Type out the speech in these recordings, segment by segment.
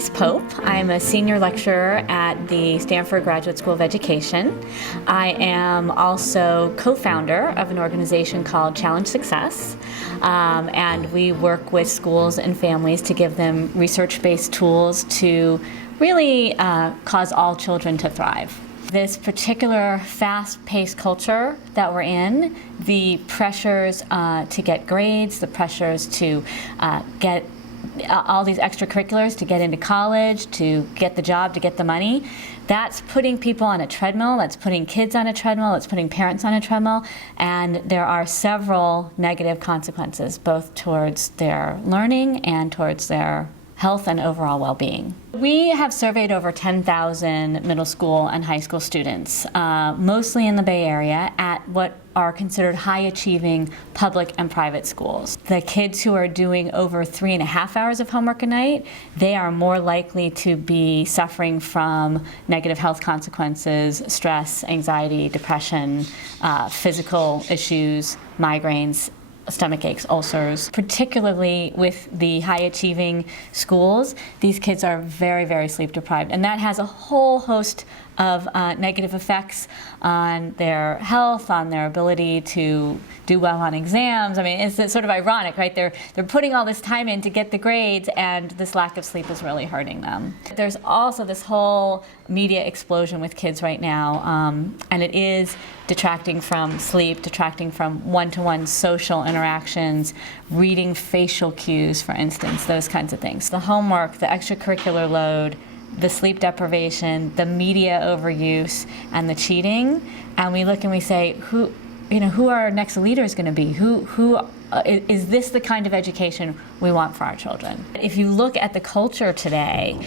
Denise Pope. I'm a senior lecturer at the Stanford Graduate School of Education. I am also co-founder of an organization called Challenge Success, and we work with schools and families to give them research-based tools to really cause all children to thrive. This particular fast-paced culture that we're in, the pressures to get grades, the pressures to get all these extracurriculars, to get into college, to get the job, to get the money, that's putting people on a treadmill, that's putting kids on a treadmill, it's putting parents on a treadmill, and there are several negative consequences, both towards their learning and towards their health and overall well-being. We have surveyed over 10,000 middle school and high school students, mostly in the Bay Area, at what are considered high-achieving public and private schools. The kids who are doing over 3.5 hours of homework a night, they are more likely to be suffering from negative health consequences, stress, anxiety, depression, physical issues, migraines, stomach aches, ulcers. Particularly with the high-achieving schools, these kids are very, very sleep deprived, and that has a whole host of negative effects on their health, on their ability to do well on exams. I mean, it's sort of ironic, right? They're putting all this time in to get the grades, and this lack of sleep is really hurting them. There's also this whole media explosion with kids right now, and it is detracting from sleep, detracting from one-to-one social interactions, reading facial cues, for instance, those kinds of things. The homework, the extracurricular load, the sleep deprivation, the media overuse, and the cheating, and we look and we say, who are our next leaders going to be? Is this the kind of education we want for our children? If you look at the culture today,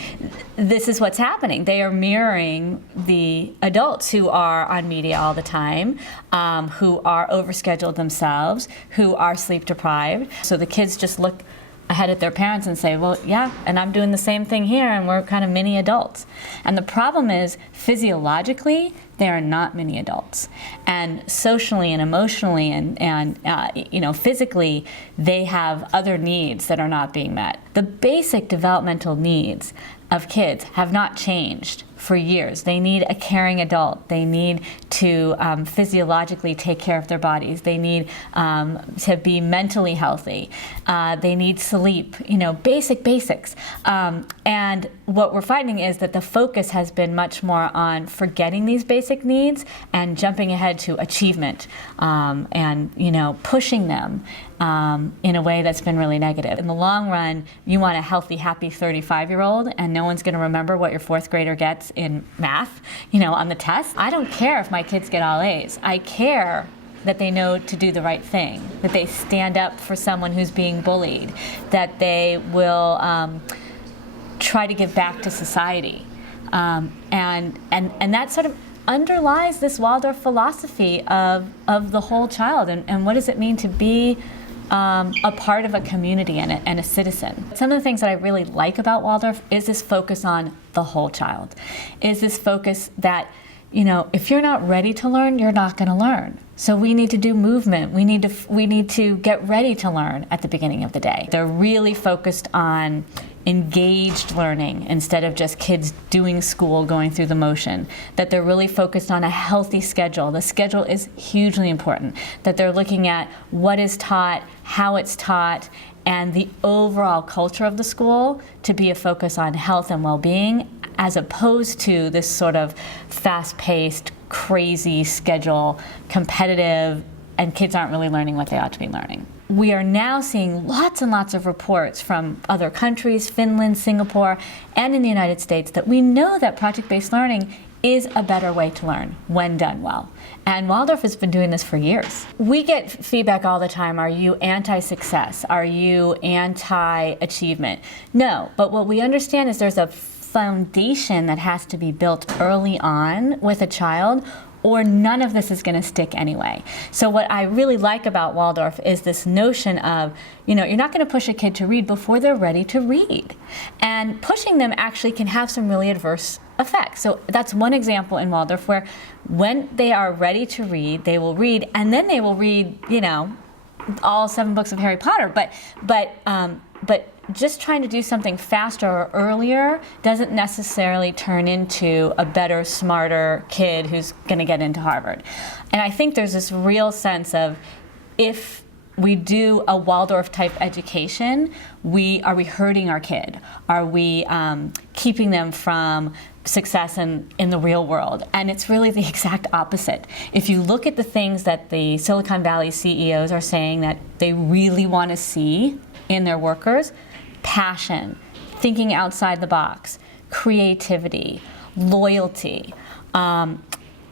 this is what's happening. They are mirroring the adults who are on media all the time, who are overscheduled themselves, who are sleep deprived. So the kids just look ahead at their parents and say, well, yeah, and I'm doing the same thing here, and we're kind of mini adults. And the problem is, physiologically, they are not mini adults. And socially and emotionally and physically, they have other needs that are not being met. The basic developmental needs of kids have not changed for years. They need a caring adult. They need to physiologically take care of their bodies. They need to be mentally healthy. They need sleep, basics. And what we're finding is that the focus has been much more on forgetting these basic needs and jumping ahead to achievement and pushing them in a way that's been really negative. In the long run, you want a healthy, happy 35-year-old, and no one's going to remember what your fourth grader gets in math, on the test. I don't care if my kids get all A's. I care that they know to do the right thing, that they stand up for someone who's being bullied, that they will try to give back to society. And that sort of underlies this Waldorf philosophy of the whole child, and what does it mean to be a part of a community and a citizen. Some of the things that I really like about Waldorf is this focus on the whole child, is this focus that, if you're not ready to learn, you're not going to learn. So we need to do movement. We need to get ready to learn at the beginning of the day. They're really focused on engaged learning instead of just kids doing school, going through the motion. That they're really focused on a healthy schedule. The schedule is hugely important. That they're looking at what is taught, how it's taught, and the overall culture of the school to be a focus on health and well-being, as opposed to this sort of fast-paced, crazy schedule, competitive, and kids aren't really learning what they ought to be learning. We are now seeing lots and lots of reports from other countries, Finland, Singapore, and in the United States, that we know that project-based learning is a better way to learn when done well. And Waldorf has been doing this for years. We get feedback all the time, are you anti-success? Are you anti-achievement? No, but what we understand is there's a foundation that has to be built early on with a child, or none of this is going to stick anyway. So what I really like about Waldorf is this notion of, you're not going to push a kid to read before they're ready to read. And pushing them actually can have some really adverse effects. So that's one example in Waldorf where when they are ready to read, they will read, and then they will read, all 7 books of Harry Potter. But just trying to do something faster or earlier doesn't necessarily turn into a better, smarter kid who's going to get into Harvard. And I think there's this real sense of, if we do a Waldorf type education, are we hurting our kid? Are we keeping them from success in the real world? And it's really the exact opposite. If you look at the things that the Silicon Valley CEOs are saying that they really want to see in their workers: passion, thinking outside the box, creativity, loyalty.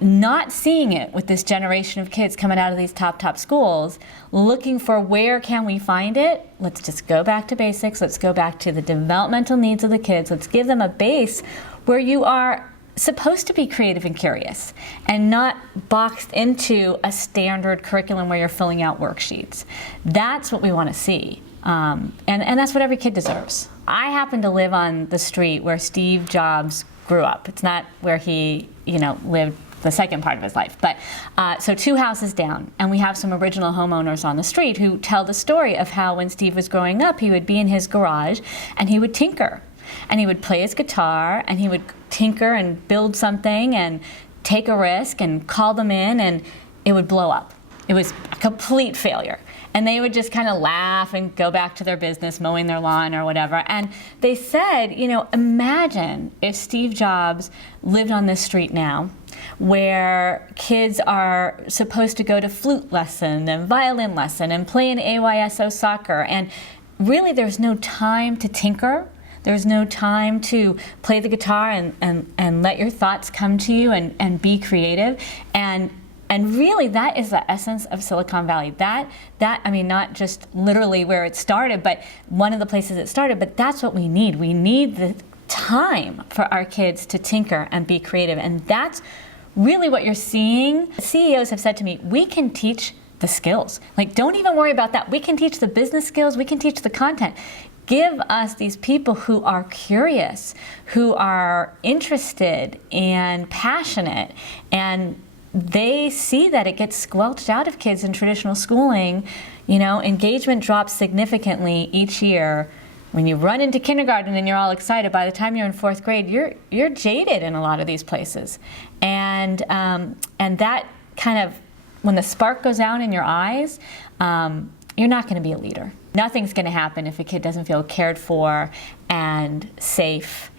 Not seeing it with this generation of kids coming out of these top schools, looking for where can we find it. Let's just go back to basics. Let's go back to the developmental needs of the kids. Let's give them a base where you are supposed to be creative and curious and not boxed into a standard curriculum where you're filling out worksheets. That's what we want to see. And that's what every kid deserves. I happen to live on the street where Steve Jobs grew up. It's not where he, lived the second part of his life. But so 2 houses down, and we have some original homeowners on the street who tell the story of how when Steve was growing up, he would be in his garage and he would tinker. And he would play his guitar and he would tinker and build something and take a risk and call them in, and it would blow up. It was a complete failure. And they would just kind of laugh and go back to their business, mowing their lawn or whatever. And they said, imagine if Steve Jobs lived on this street now, where kids are supposed to go to flute lesson and violin lesson and play in AYSO soccer. And really there's no time to tinker. There's no time to play the guitar and let your thoughts come to you and be creative. And really, that is the essence of Silicon Valley. That not just literally where it started, but one of the places it started, but that's what we need. We need the time for our kids to tinker and be creative. And that's really what you're seeing. CEOs have said to me, we can teach the skills. Don't even worry about that. We can teach the business skills. We can teach the content. Give us these people who are curious, who are interested and passionate, and they see that it gets squelched out of kids in traditional schooling. Engagement drops significantly each year. When you run into kindergarten and you're all excited, by the time you're in 4th grade, you're jaded in a lot of these places. And that kind of, when the spark goes out in your eyes, you're not going to be a leader. Nothing's going to happen if a kid doesn't feel cared for and safe.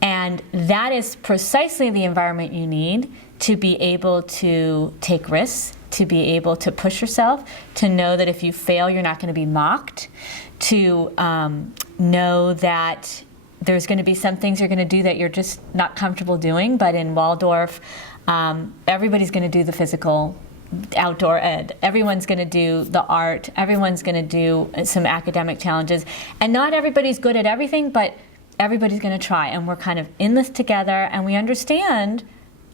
And that is precisely the environment you need to be able to take risks, to be able to push yourself, to know that if you fail, you're not going to be mocked, to know that there's going to be some things you're going to do that you're just not comfortable doing. But in Waldorf, everybody's going to do the physical outdoor ed. Everyone's going to do the art. Everyone's going to do some academic challenges. And not everybody's good at everything, but everybody's going to try. And we're kind of in this together, and we understand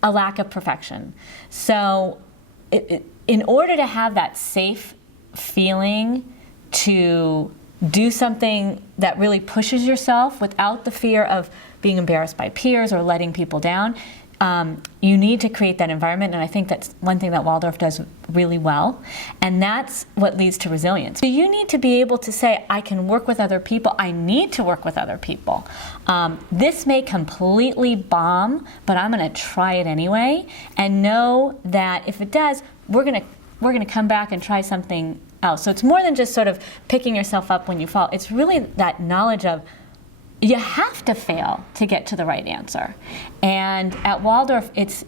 a lack of perfection. So in order to have that safe feeling to do something that really pushes yourself without the fear of being embarrassed by peers or letting people down, you need to create that environment, and I think that's one thing that Waldorf does really well, and that's what leads to resilience. So you need to be able to say, I can work with other people, I need to work with other people. This may completely bomb, but I'm going to try it anyway, and know that if it does, we're going to come back and try something else. So it's more than just sort of picking yourself up when you fall. It's really that knowledge of, you have to fail to get to the right answer. And at Waldorf, it's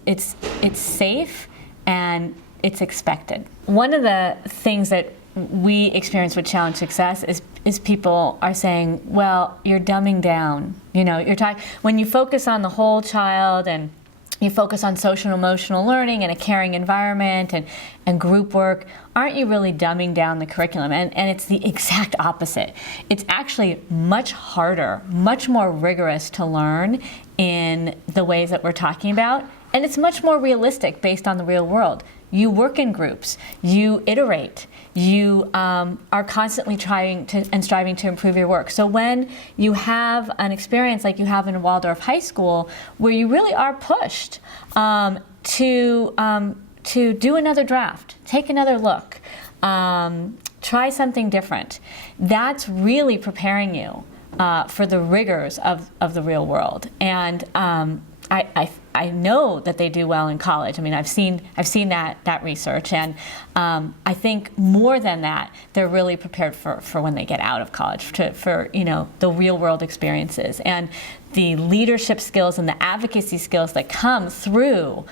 safe and it's expected. One of the things that we experience with Challenge Success is people are saying, well, you're dumbing down. When you focus on the whole child and you focus on social and emotional learning and a caring environment and group work, aren't you really dumbing down the curriculum? And it's the exact opposite. It's actually much harder, much more rigorous to learn in the ways that we're talking about, and it's much more realistic based on the real world. You work in groups, you iterate, you are constantly trying to and striving to improve your work. So when you have an experience like you have in Waldorf High School, where you really are pushed to do another draft, take another look, try something different, that's really preparing you for the rigors of the real world. And I know that they do well in college. I mean, I've seen that research, and I think more than that, they're really prepared for when they get out of college, for the real world experiences and the leadership skills and the advocacy skills that come through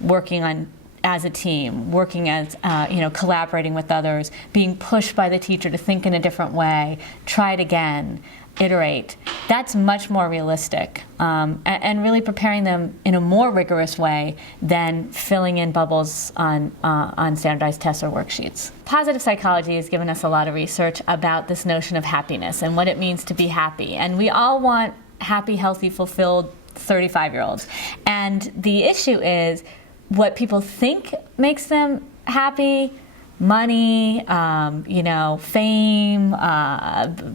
working on as a team, working as collaborating with others, being pushed by the teacher to think in a different way, try it again, iterate. That's much more realistic, and really preparing them in a more rigorous way than filling in bubbles on standardized tests or worksheets. Positive psychology has given us a lot of research about this notion of happiness and what it means to be happy. And we all want happy, healthy, fulfilled 35-year-olds. And the issue is what people think makes them happy. Money, fame,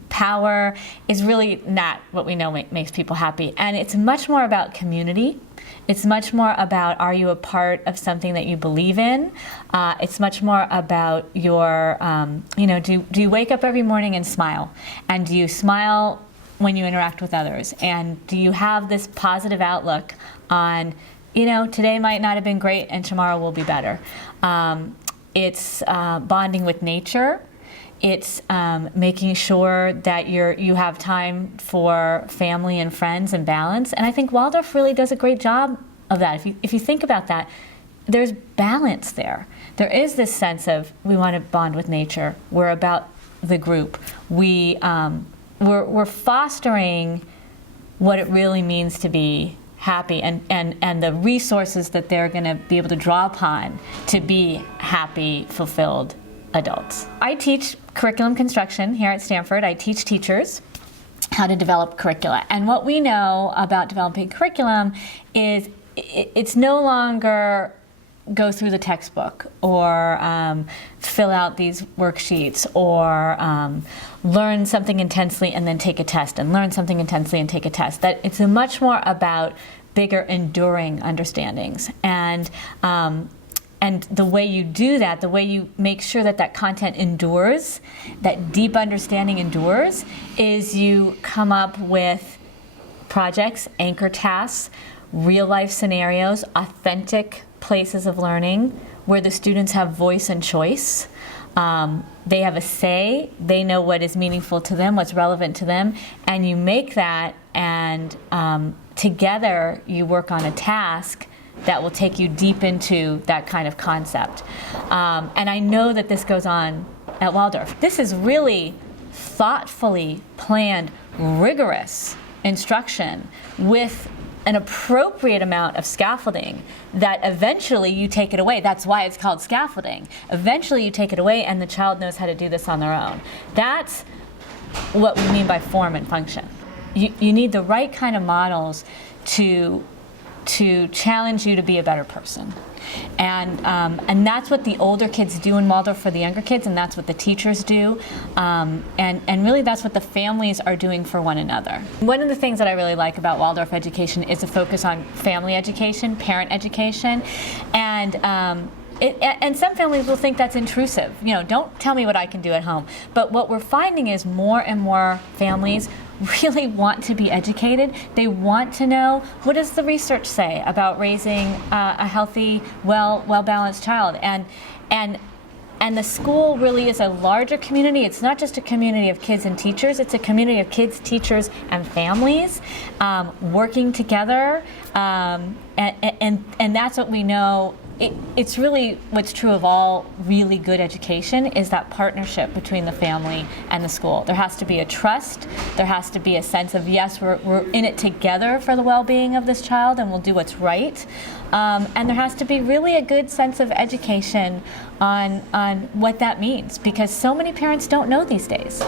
power is really not what we know makes people happy. And it's much more about community. It's much more about, are you a part of something that you believe in? It's much more about your, do you wake up every morning and smile? And do you smile when you interact with others? And do you have this positive outlook on, today might not have been great and tomorrow will be better? It's bonding with nature. It's making sure that you have time for family and friends and balance. And I think Waldorf really does a great job of that. If you think about that, there's balance there. There is this sense of we want to bond with nature. We're about the group. We're fostering what it really means to be happy, and the resources that they're going to be able to draw upon to be happy, fulfilled adults. I teach curriculum construction here at Stanford. I teach teachers how to develop curricula. And what we know about developing curriculum is it's no longer go through the textbook or fill out these worksheets or learn something intensely and then take a test and learn something intensely and take a test. That it's much more about bigger, enduring understandings. And the way you do that, the way you make sure that content endures, that deep understanding endures, is you come up with projects, anchor tasks, real-life scenarios, authentic places of learning where the students have voice and choice. They have a say, they know what is meaningful to them, what's relevant to them, and you make that, and together you work on a task that will take you deep into that kind of concept. And I know that this goes on at Waldorf. This is really thoughtfully planned, rigorous instruction with an appropriate amount of scaffolding that eventually you take it away. That's why it's called scaffolding. Eventually you take it away and the child knows how to do this on their own. That's what we mean by form and function. You need the right kind of models to challenge you to be a better person. And that's what the older kids do in Waldorf for the younger kids, and that's what the teachers do. And really that's what the families are doing for one another. One of the things that I really like about Waldorf education is a focus on family education, parent education. And some families will think that's intrusive. Don't tell me what I can do at home. But what we're finding is more and more families really want to be educated. They want to know, what does the research say about raising a healthy, well-balanced child? And the school really is a larger community. It's not just a community of kids and teachers. It's a community of kids, teachers, and families working together. And that's what we know. It's really what's true of all really good education is that partnership between the family and the school. There has to be a trust. There has to be a sense of, yes, we're in it together for the well-being of this child and we'll do what's right. And there has to be really a good sense of education on what that means, because so many parents don't know these days.